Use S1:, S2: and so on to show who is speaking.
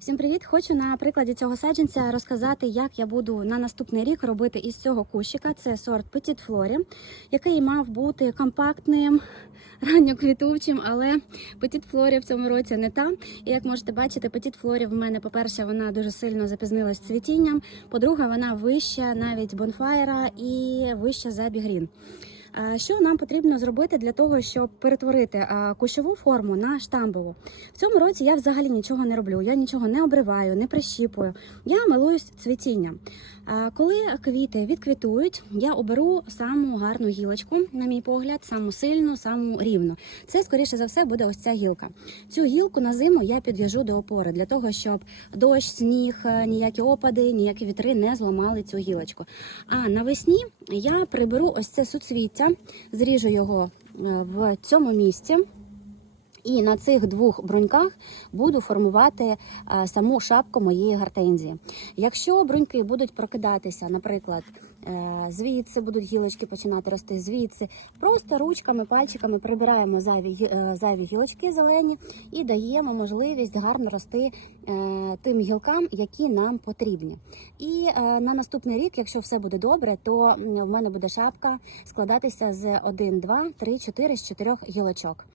S1: Всім привіт! Хочу на прикладі цього саджанця розказати, як я буду на наступний рік робити із цього кущика. Це сорт Petit Flori, який мав бути компактним, ранньоквітучим, але Petit Flori в цьому році не та. І як можете бачити, Petit Flori в мене, по-перше, вона дуже сильно запізнилась цвітінням. По-друге, вона вища навіть бонфайра і вища за бігрін. Що нам потрібно зробити для того, щоб перетворити кущову форму на штамбову? В цьому році я взагалі нічого не роблю. Я нічого не обриваю, не прищіпую. Я милуюсь цвітінням. Коли квіти відквітують, я оберу саму гарну гілочку, на мій погляд, саму сильну, саму рівну. Це скоріше за все буде ось ця гілка. Цю гілку на зиму я підв'яжу до опори для того, щоб дощ, сніг, е, ніякі опади, ніякі вітри не зламали цю гілочку. А навесні я приберу ось це суцвіття, зріжу його е, в цьому місці. І на цих двох бруньках буду формувати е, саму шапку моєї гортензії. Якщо бруньки будуть прокидатися, наприклад, е, звідси будуть гілочки починати рости звідси, просто ручками, пальчиками прибираємо зайві, е, зайві гілочки зелені і даємо можливість гарно рости тим гілкам, які нам потрібні. І на наступний рік, якщо все буде добре, то в мене буде шапка складатися з 1, 2, 3, 4 з 4 гілочок.